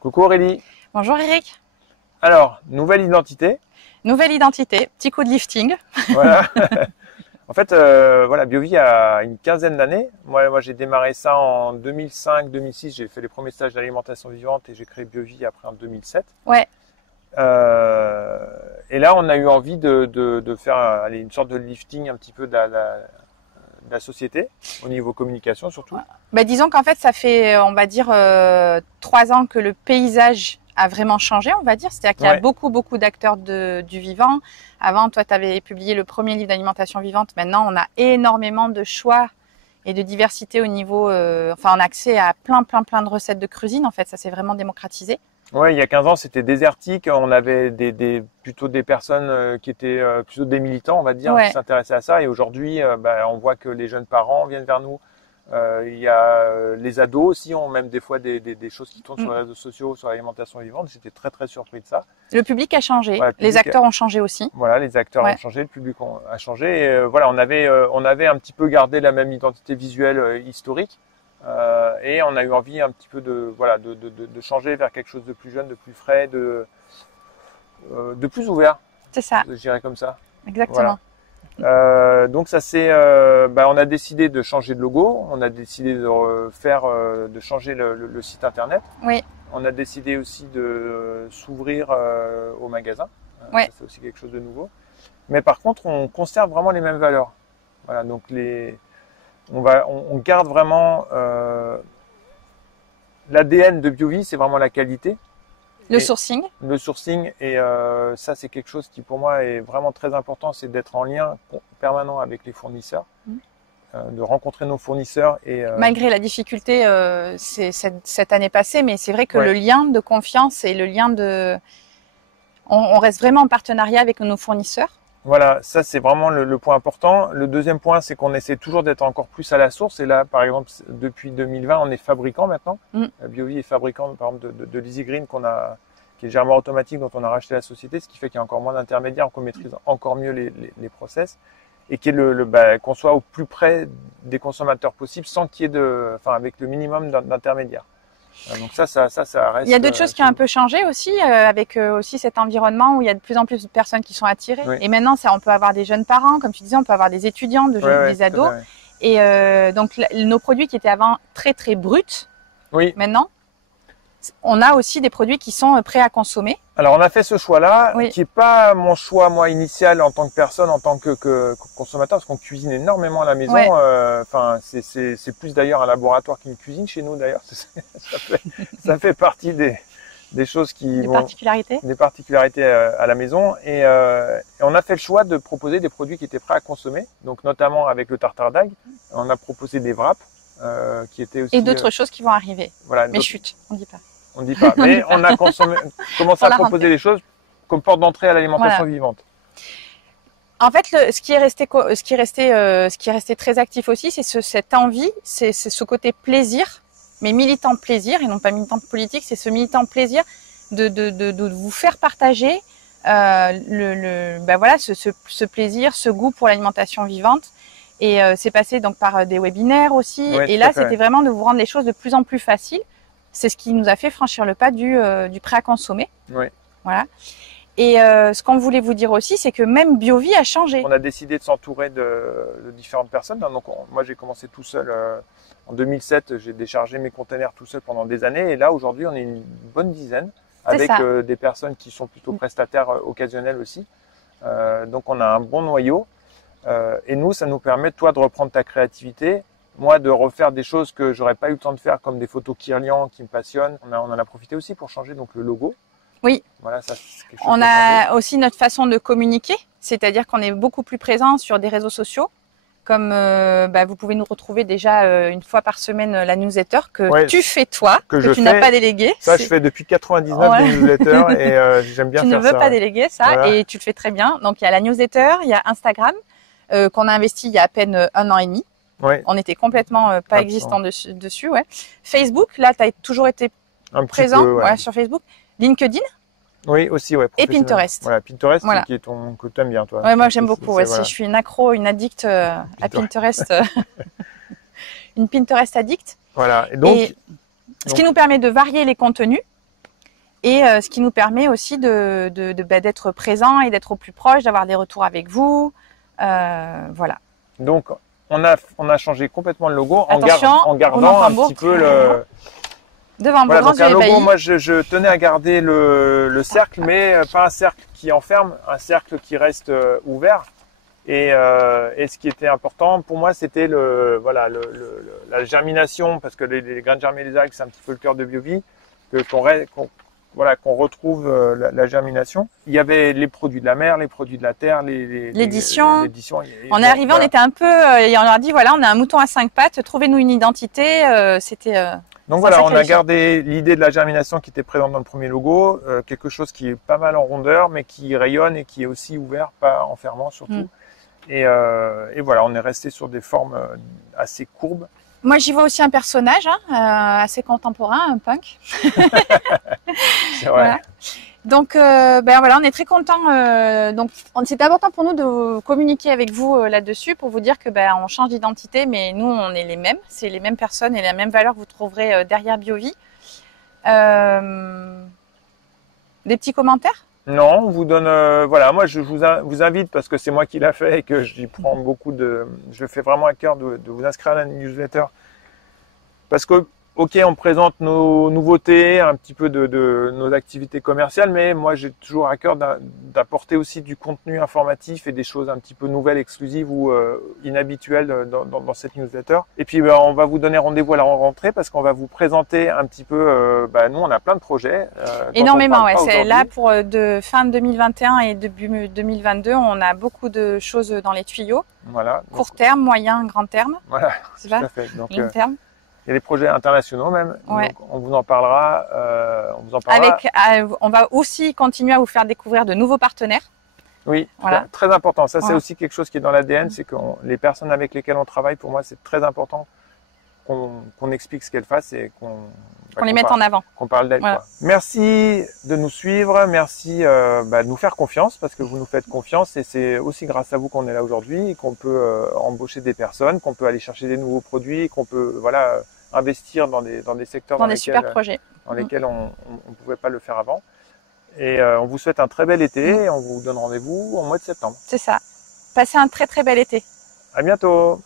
Coucou Aurélie. Bonjour Eric. Alors, nouvelle identité. Nouvelle identité, petit coup de lifting. Voilà. En fait, voilà, BioVie a une quinzaine d'années. Moi, j'ai démarré ça en 2005-2006. J'ai fait les premiers stages d'alimentation vivante et j'ai créé BioVie après en 2007. Ouais. Et là, on a eu envie de faire une sorte de lifting un petit peu de la société, au niveau communication surtout. Bah, disons qu'en fait, ça fait, on va dire, 3 ans que le paysage a vraiment changé, on va dire. C'est-à-dire qu'il y a beaucoup d'acteurs du vivant. Avant, toi, tu avais publié le premier livre d'alimentation vivante. Maintenant, on a énormément de choix et de diversité au niveau, enfin, on a accès à plein de recettes de cuisine. En fait, ça s'est vraiment démocratisé. Ouais, il y a 15 ans, c'était désertique. On avait plutôt des personnes qui étaient plutôt des militants, on va dire, qui s'intéressaient à ça. Et aujourd'hui, on voit que les jeunes parents viennent vers nous. Il y a les ados aussi ont même des fois des choses qui tournent sur les réseaux sociaux, sur l'alimentation vivante. J'étais très surpris de ça. Le public a changé, voilà, les acteurs ont changé aussi. Voilà, les acteurs ont changé, le public a changé. Et voilà, on avait un petit peu gardé la même identité visuelle historique. Et on a eu envie un petit peu de changer vers quelque chose de plus jeune, de plus frais, de plus ouvert. C'est ça. Je dirais comme ça. Exactement. Voilà. Donc ça c'est, on a décidé de changer de logo, on a décidé de changer le site internet. Oui. On a décidé aussi de s'ouvrir au magasin. Ouais. Ça, c'est aussi quelque chose de nouveau. Mais par contre, on conserve vraiment les mêmes valeurs. Voilà, donc on garde vraiment l'ADN de BioVie, c'est vraiment la qualité. Le sourcing. Le sourcing, et ça c'est quelque chose qui pour moi est vraiment très important, c'est d'être en lien permanent avec les fournisseurs, de rencontrer nos fournisseurs. Et malgré la difficulté cette année passée, mais c'est vrai que le lien de confiance et le lien de... On reste vraiment en partenariat avec nos fournisseurs. Voilà, ça c'est vraiment le point important. Le deuxième point, c'est qu'on essaie toujours d'être encore plus à la source. Et là, par exemple, depuis 2020, on est fabricant maintenant. BioVie est fabricant, par exemple, de l'Easy Green qui est légèrement automatique, dont on a racheté la société, ce qui fait qu'il y a encore moins d'intermédiaires, qu'on maîtrise encore mieux les process, et qu'on soit au plus près des consommateurs possible, sans qu'il y ait avec le minimum d'intermédiaires. Donc ça reste. Il y a d'autres choses qui ont un peu changé aussi, avec aussi cet environnement où il y a de plus en plus de personnes qui sont attirées. Oui. Et maintenant, on peut avoir des jeunes parents, comme tu disais, on peut avoir des étudiants, des ados. Et donc nos produits qui étaient avant très bruts, maintenant, on a aussi des produits qui sont prêts à consommer. Alors on a fait ce choix-là, qui est pas mon choix moi initial en tant que personne, en tant que consommateur, parce qu'on cuisine énormément à la maison. C'est plus d'ailleurs un laboratoire qu'une cuisine chez nous d'ailleurs. Ça fait partie des choses qui des particularités à la maison. Et on a fait le choix de proposer des produits qui étaient prêts à consommer, donc notamment avec le tartare d'algues. On a proposé des wraps qui étaient aussi. Et d'autres choses qui vont arriver. Voilà. Mais chut, on dit pas. On dit pas, mais on a commencé à proposer des choses comme porte d'entrée à l'alimentation vivante. En fait, ce qui est resté très actif aussi, c'est cette envie, c'est ce côté plaisir, mais militant plaisir et non pas militant politique. C'est ce militant plaisir de vous faire partager ce plaisir, ce goût pour l'alimentation vivante. Et c'est passé donc par des webinaires aussi. Et là, c'était vraiment de vous rendre les choses de plus en plus faciles. C'est ce qui nous a fait franchir le pas du prêt à consommer. Voilà. Et ce qu'on voulait vous dire aussi, c'est que même BioVie a changé. On a décidé de s'entourer de différentes personnes. Donc moi, j'ai commencé tout seul. En 2007, j'ai déchargé mes containers tout seul pendant des années. Et là, aujourd'hui, on est une bonne dizaine avec des personnes qui sont plutôt prestataires occasionnels aussi. Donc on a un bon noyau. Et nous, ça nous permet, toi, de reprendre ta créativité. Moi, de refaire des choses que j'aurais pas eu le temps de faire, comme des photos Kirlian qui me passionnent. On en a profité aussi pour changer donc le logo. Oui. Voilà, ça, c'est quelque chose on a aussi notre façon de communiquer, c'est-à-dire qu'on est beaucoup plus présent sur des réseaux sociaux. Comme vous pouvez nous retrouver déjà une fois par semaine la newsletter que tu fais toi, que tu n'as pas délégué. Ça, je fais depuis 99 des newsletters et j'aime bien faire ça. Tu ne veux pas déléguer ça et tu le fais très bien. Donc il y a la newsletter, il y a Instagram qu'on a investi il y a à peine 1 an et demi. On était complètement pas existant dessus. Facebook, là, tu as toujours été présent sur Facebook. LinkedIn. Oui, aussi, et Pinterest. Voilà, Pinterest, qui est que tu aimes bien, toi. Ouais, moi, j'aime beaucoup. Je suis une accro, une addict à Pinterest. Une Pinterest addict. Voilà. Et ce qui nous permet de varier les contenus Et ce qui nous permet aussi d'être présent et d'être au plus proche, d'avoir des retours avec vous. Voilà. Donc, on a changé complètement le logo en gardant un petit peu le... Devant voilà, donc un logo, moi je tenais à garder le cercle, mais pas un cercle qui enferme, un cercle qui reste ouvert. Et ce qui était important pour moi, c'était la germination, parce que les graines germées des algues, c'est un petit peu le cœur de BioVie, qu'on retrouve la germination. Il y avait les produits de la mer, les produits de la terre, l'édition. On est arrivé, on était un peu, et on leur a dit voilà, on a un mouton à 5 pattes, trouvez-nous une identité. Donc voilà, on a gardé l'idée de la germination qui était présente dans le premier logo, quelque chose qui est pas mal en rondeur, mais qui rayonne et qui est aussi ouvert, pas enfermant surtout. Et voilà, on est resté sur des formes assez courbes. Moi, j'y vois aussi un personnage assez contemporain, un punk. C'est vrai. Voilà. Donc, voilà, on est très contents. Donc, c'est important pour nous de communiquer avec vous là-dessus pour vous dire que on change d'identité, mais nous, on est les mêmes. C'est les mêmes personnes et les mêmes valeurs que vous trouverez derrière BioVie. Des petits commentaires? Non, on vous donne, voilà, moi je vous invite parce que c'est moi qui l'a fait et que j'y prends je fais vraiment à cœur de vous inscrire à la newsletter. Parce que, ok, on présente nos nouveautés, un petit peu de nos activités commerciales, mais moi j'ai toujours à cœur d'apporter aussi du contenu informatif et des choses un petit peu nouvelles, exclusives ou inhabituelles dans cette newsletter. Et puis on va vous donner rendez-vous à la rentrée parce qu'on va vous présenter un petit peu, nous on a plein de projets. Énormément, ouais. C'est là pour de fin 2021 et début 2022, on a beaucoup de choses dans les tuyaux. Voilà. Court terme, moyen, grand terme. Voilà, tout à fait. Donc, long terme. Il y a des projets internationaux même, ouais. Donc on vous en parlera. On va aussi continuer à vous faire découvrir de nouveaux partenaires. Oui, voilà. Très important. Ça, c'est aussi quelque chose qui est dans l'ADN, c'est que les personnes avec lesquelles on travaille, pour moi, c'est très important qu'on explique ce qu'elles fassent et qu'on les mette en avant. Qu'on parle d'elles. Voilà. Merci de nous suivre, merci de nous faire confiance parce que vous nous faites confiance et c'est aussi grâce à vous qu'on est là aujourd'hui, qu'on peut embaucher des personnes, qu'on peut aller chercher des nouveaux produits, qu'on peut investir dans des secteurs dans des super projets dans lesquels on ne pouvait pas le faire avant. Et on vous souhaite un très bel été et on vous donne rendez-vous au mois de septembre. C'est ça. Passez un très très bel été. À bientôt.